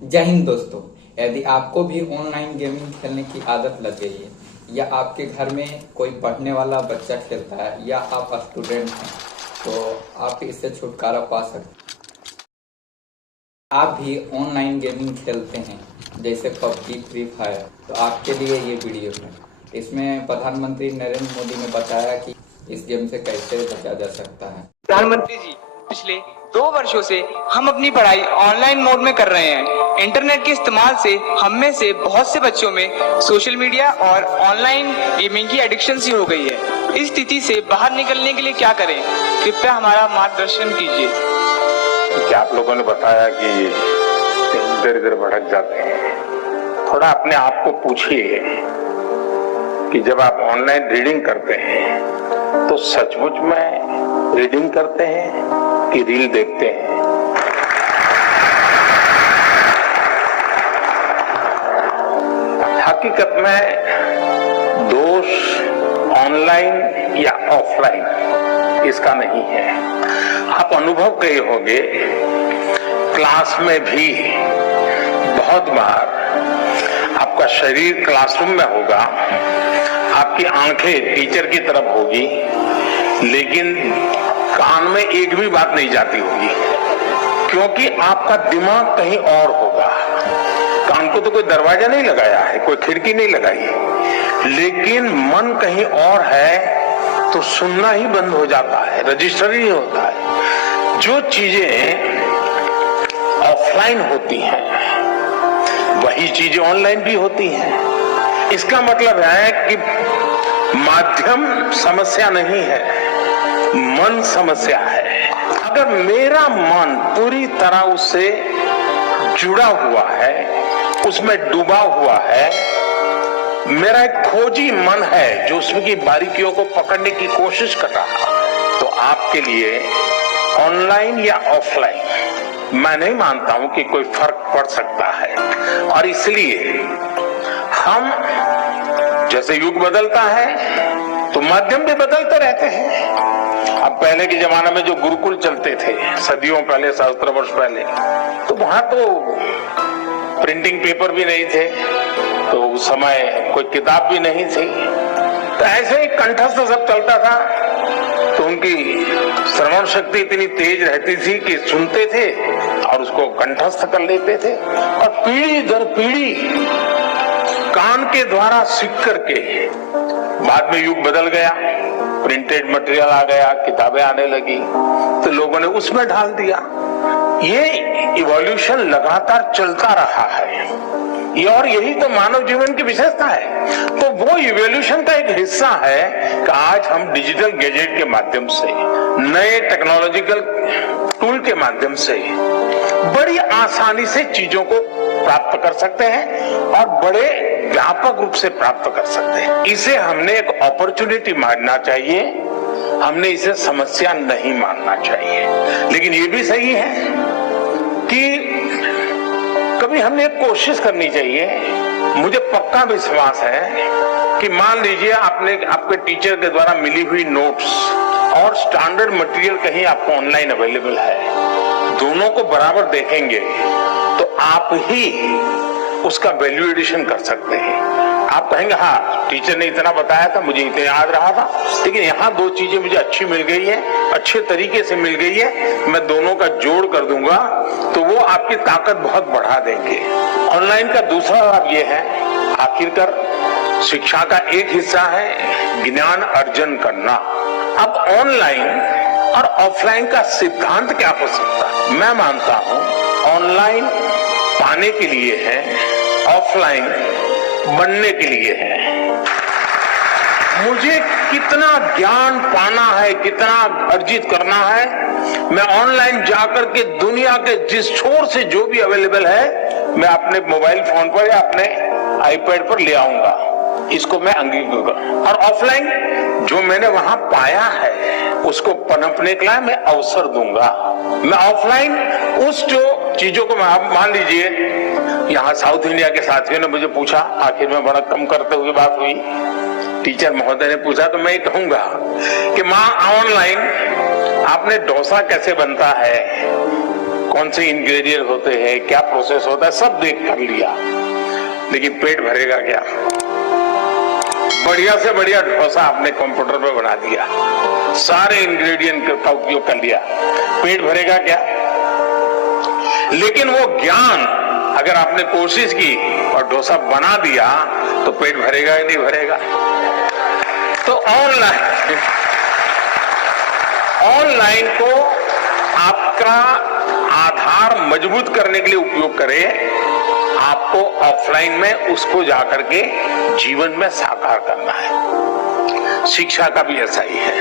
जय हिंद दोस्तों। यदि आपको भी ऑनलाइन गेमिंग खेलने की आदत लग गई है या आपके घर में कोई पढ़ने वाला बच्चा खेलता है या आप स्टूडेंट हैं तो आप इससे छुटकारा पा सकते हैं। आप भी ऑनलाइन गेमिंग खेलते हैं जैसे पबजी, फ्री फायर, तो आपके लिए ये वीडियो है। इसमें प्रधानमंत्री नरेंद्र मोदी ने बताया कि इस गेम से कैसे बचा जा सकता है। प्रधानमंत्री जी, पिछले 2 वर्षों से हम अपनी पढ़ाई ऑनलाइन मोड में कर रहे हैं। इंटरनेट के इस्तेमाल से हम में से बहुत से बच्चों में सोशल मीडिया और ऑनलाइन गेमिंग की एडिक्शन सी हो गई है। इस स्थिति से बाहर निकलने के लिए क्या करें? कृपया हमारा मार्गदर्शन कीजिए। क्या आप लोगों ने बताया कि इधर इधर भटक जाते हैं। थोड़ा अपने आप को पूछिए कि जब आप ऑनलाइन रीडिंग करते हैं तो सचमुच में रीडिंग करते हैं कि रील देखते हैं। हकीकत में दोष ऑनलाइन या ऑफलाइन इसका नहीं है। आप अनुभव किए होंगे, क्लास में भी बहुत बार आपका शरीर क्लासरूम में होगा, आपकी आंखें टीचर की तरफ होगी, लेकिन कान में एक भी बात नहीं जाती होगी, क्योंकि आपका दिमाग कहीं और होगा। कान को तो कोई दरवाजा नहीं लगाया है, कोई खिड़की नहीं लगाई, लेकिन मन कहीं और है तो सुनना ही बंद हो जाता है, रजिस्टर ही होता है। जो चीजें ऑफलाइन होती हैं वही चीजें ऑनलाइन भी होती हैं। इसका मतलब है कि माध्यम समस्या नहीं है, मन समस्या है। अगर मेरा मन पूरी तरह उससे जुड़ा हुआ है, उसमें डूबा हुआ है, मेरा एक खोजी मन है जो उसमें की बारीकियों को पकड़ने की कोशिश कर रहा, तो आपके लिए ऑनलाइन या ऑफलाइन मैं नहीं मानता हूं कि कोई फर्क पड़ सकता है। और इसलिए हम जैसे युग बदलता है तो माध्यम भी बदलते रहते हैं। अब पहले के जमाने में जो गुरुकुल चलते थे, सदियों पहले, सहस्त्र वर्ष पहले, तो वहां तो प्रिंटिंग पेपर भी नहीं थे, तो उस समय कोई किताब भी नहीं थी, तो ऐसे ही कंठस्थ सब चलता था। तो उनकी श्रवण शक्ति इतनी तेज रहती थी कि सुनते थे और उसको कंठस्थ कर लेते थे, और पीढ़ी दर पीढ़ी कान के द्वारा सीख करके बाद में युग बदल गया, प्रिंटेड मटेरियल आ गया, किताबें आने लगी, तो लोगों ने उसमें ढाल दिया। ये इवोल्यूशन लगातार चलता रहा है, और यही तो मानव जीवन की विशेषता है। तो वो इवोल्यूशन का एक हिस्सा है कि आज हम डिजिटल गैजेट के माध्यम से, नए टेक्नोलॉजिकल टूल के माध्यम से बड़ी आसानी से चीजों को प्राप्त कर सकते हैं और बड़े व्यापक रूप से प्राप्त कर सकते हैं। इसे हमने एक अपॉर्चुनिटी मानना चाहिए, हमने इसे समस्या नहीं मानना चाहिए। लेकिन ये भी सही है कि कभी हमने एक कोशिश करनी चाहिए। मुझे पक्का विश्वास है कि मान लीजिए आपके टीचर के द्वारा मिली हुई नोट्स और स्टैंडर्ड मटेरियल कहीं आपको ऑनलाइन अवेलेबल है, दोनों को बराबर देखेंगे तो आप ही उसका वैल्यू एडिशन कर सकते हैं। आप कहेंगे हाँ, टीचर ने इतना बताया था, मुझे इतना याद रहा था, लेकिन यहाँ 2 चीजें मुझे अच्छी मिल गई है, अच्छे तरीके से मिल गई है, मैं दोनों का जोड़ कर दूंगा, तो वो आपकी ताकत बहुत बढ़ा देंगे। ऑनलाइन का दूसरा लाभ ये है, आखिरकार शिक्षा का एक हिस्सा है ज्ञान अर्जन करना। अब ऑनलाइन और ऑफलाइन का सिद्धांत क्या हो सकता है? मैं मानता हूं ऑनलाइन पाने के लिए है, ऑफलाइन बनने के लिए है। मुझे कितना ज्ञान पाना है, कितना अर्जित करना है, मैं ऑनलाइन जाकर के दुनिया के जिस छोर से जो भी अवेलेबल है मैं अपने मोबाइल फोन पर या अपने आईपैड पर ले आऊंगा, इसको मैं अंगीकार करूंगा। और ऑफलाइन जो मैंने वहां पाया है उसको पनपने के लिए मैं अवसर दूंगा। मैं ऑफलाइन उस जो चीजों को, मैं मान लीजिए यहाँ साउथ इंडिया के साथियों ने मुझे पूछा, आखिर में बड़ा कम करते हुए बात हुई, टीचर महोदय ने पूछा, तो मैं कहूंगा कि माँ ऑनलाइन आपने डोसा कैसे बनता है, कौन से इंग्रेडिएंट होते हैं, क्या प्रोसेस होता है, सब देख कर लिया, लेकिन पेट भरेगा क्या? बढ़िया से बढ़िया डोसा आपने कंप्यूटर पे बना दिया, सारे इंग्रेडिएंट का उपयोग कर लिया, पेट भरेगा क्या? लेकिन वो ज्ञान अगर आपने कोशिश की और डोसा बना दिया तो पेट भरेगा या नहीं भरेगा? तो ऑनलाइन को आपका आधार मजबूत करने के लिए उपयोग करें, आपको ऑफलाइन में उसको जाकर के जीवन में साकार करना है। शिक्षा का भी ऐसा ही है।